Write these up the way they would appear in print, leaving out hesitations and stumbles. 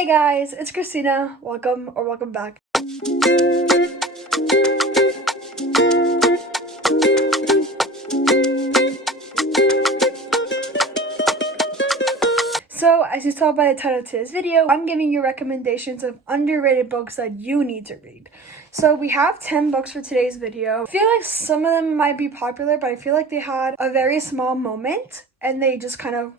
Hey guys, it's Christina. Welcome back. So, as you saw by the title of today's video, I'm giving you recommendations of underrated books that you need to read. So, we have 10 books for today's video. I feel like some of them might be popular, but I feel like they had a very small moment and they just kind of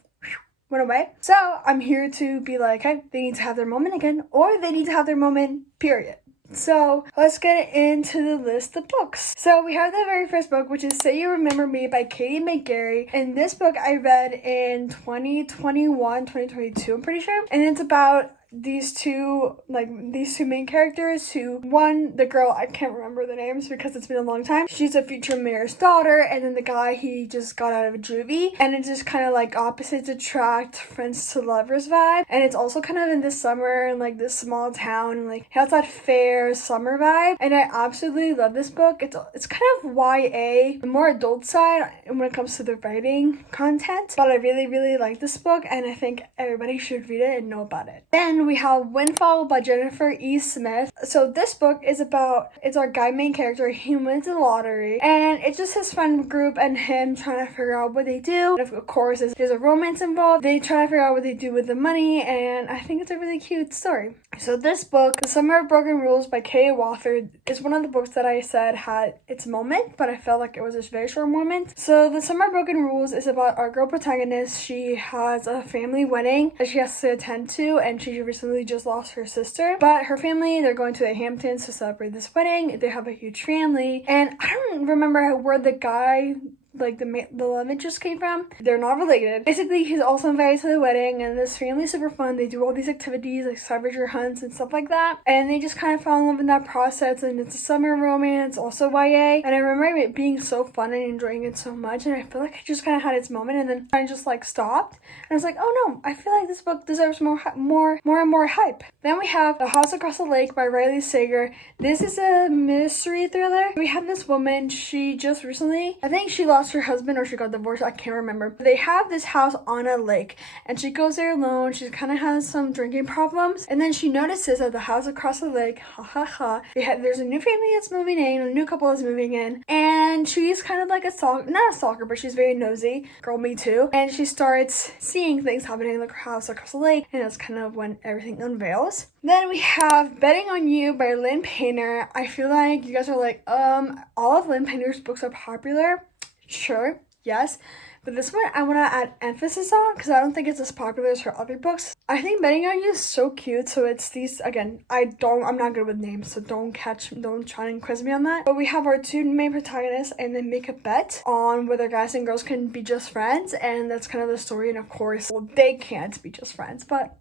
went away. So, I'm here to be like, hey, they need to have their moment again, or they need to have their moment, period. So let's get into the list of books. So we have the very first book, which is Say You Remember Me by Katie McGarry. And this book I read in 2022, I'm pretty sure. And it's about these two main characters the girl, I can't remember the names because it's been a long time. She's a future mayor's daughter, and then the guy, he just got out of a juvie, and it's just kind of like opposites attract, friends to lovers vibe. And it's also kind of in the summer and like this small town, and like it has that fair summer vibe. And I absolutely love this book. It's kind of YA, the more adult side when it comes to the writing content, but I really like this book, and I think everybody should read it and know about it. Then we have Windfall by Jennifer E. Smith. So this book is it's our guy main character. He wins the lottery, and it's just his friend group and him trying to figure out what they do. And of course, there's a romance involved. They try to figure out what they do with the money, and I think it's a really cute story. So this book, The Summer of Broken Rules by Kay Walther, is one of the books that I said had its moment, but I felt like it was a very short moment. So The Summer of Broken Rules is about our girl protagonist. She has a family wedding that she has to attend to, and she recently just lost her sister. But her family, they're going to the Hamptons to celebrate this wedding. They have a huge family, and I don't remember where the guy, like the love interest came from. They're not related. Basically, he's also invited to the wedding, and this family is super fun. They do all these activities like scavenger hunts and stuff like that, and they just kind of fall in love in that process. And it's a summer romance, also YA, and I remember it being so fun and enjoying it so much, and I feel like it just kind of had its moment and then kind of just like stopped, and I was like, oh no, I feel like this book deserves more and more hype. Then we have The House Across the Lake by Riley Sager. This is a mystery thriller. We have this woman, she just recently, I think she lost her husband or she got divorced, I can't remember. They have this house on a lake, and she goes there alone. She kind of has some drinking problems, and then she notices that the house across the lake, there's a new family that's moving in, a new couple that's moving in, and she's kind of like not a stalker, but she's very nosy. Girl, me too. And she starts seeing things happening in the house across the lake, and that's kind of when everything unveils. Then we have Betting on You by Lynn Painter. I feel like you guys are like, all of Lynn Painter's books are popular. Sure, yes, but this one I want to add emphasis on because I don't think it's as popular as her other books. I think Betting on You is so cute. So it's these, again, I'm not good with names, so don't try and quiz me on that. But we have our two main protagonists, and they make a bet on whether guys and girls can be just friends, and that's kind of the story. And of course, well, they can't be just friends, but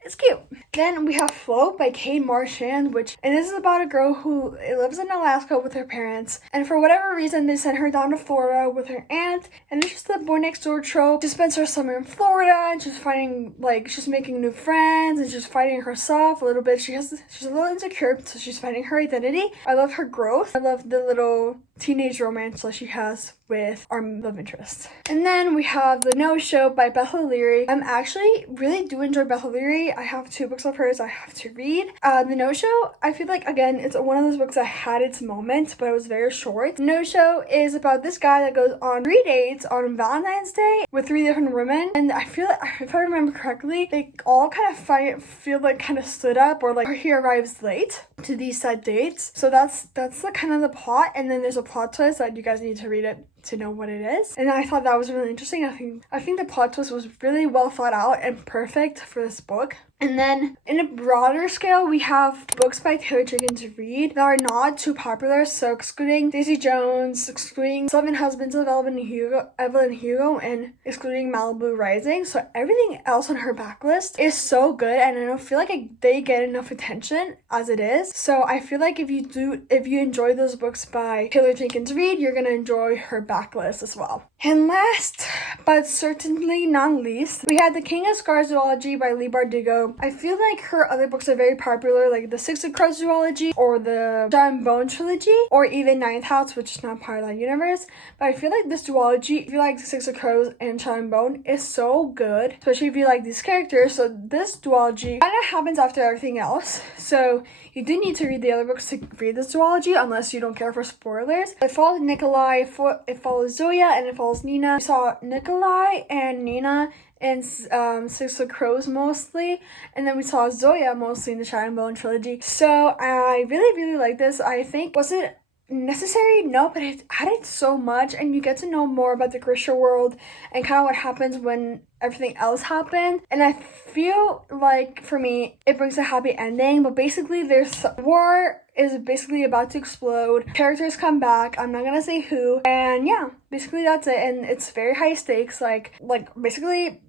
it's cute. Then we have Float by Kate Marchand, and this is about a girl who lives in Alaska with her parents, and for whatever reason they sent her down to Florida with her aunt, and it's just the boy next door trope. She spends her summer in Florida, and she's making new friends, and she's fighting herself a little bit. She's a little insecure, so she's finding her identity. I love her growth. I love the little teenage romance that she has with our love interest. And then we have The No-Show by Beth O'Leary. I'm actually really do enjoy Beth O'Leary. I have 2 books of hers I have to read. The No-Show, I feel like, again, it's one of those books that had its moment, but it was very short. The No-Show is about this guy that goes on 3 dates on Valentine's Day with 3 different women, and I feel like, if I remember correctly, they all kind of feel like kind of stood up, or like he arrives late to these said dates. So that's the kind of the plot, and then there's a plot twist that you guys need to read it to know what it is. And I thought that was really interesting. I think the plot twist was really well thought out and perfect for this book. And then in a broader scale, we have books by Taylor Jenkins Reid that are not too popular. So excluding Daisy Jones, excluding 7 Husbands of Evelyn Hugo, and excluding Malibu Rising. So everything else on her backlist is so good, and I don't feel like they get enough attention as it is. So I feel like if you enjoy those books by Taylor Jenkins Reid, you're gonna enjoy her backlist. backlist as well. And last, but certainly not least, we had The King of Scars duology by Leigh Bardugo. I feel like her other books are very popular, like the Six of Crows duology, or the Shadow and Bone trilogy, or even Ninth House, which is not part of that universe. But I feel like this duology, if you like Six of Crows and Shadow and Bone, is so good, especially if you like these characters. So this duology kind of happens after everything else. So you do need to read the other books to read this duology, unless you don't care for spoilers. It follows Nikolai, it follows Zoya, and it follows Nina. We saw Nikolai and Nina in Six of Crows mostly, and then we saw Zoya mostly in the Shadow and Bone trilogy. So I really like this. I think, was it necessary? No, but it added so much, and you get to know more about the Grisha world and kind of what happens when everything else happened. And I feel like, for me, it brings a happy ending, but basically there's war is basically about to explode. Characters come back, I'm not gonna say who, and yeah, basically that's it. And it's very high stakes, like basically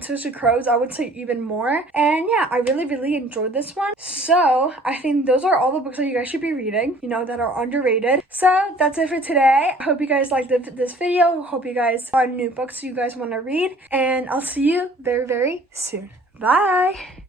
Six of Crows, I would say even more. And yeah, I really enjoyed this one. So I think those are all the books that you guys should be reading, you know, that are underrated. So that's it for today. I hope you guys liked this video. Hope you guys find new books you guys want to read, and I'll see you very soon. Bye.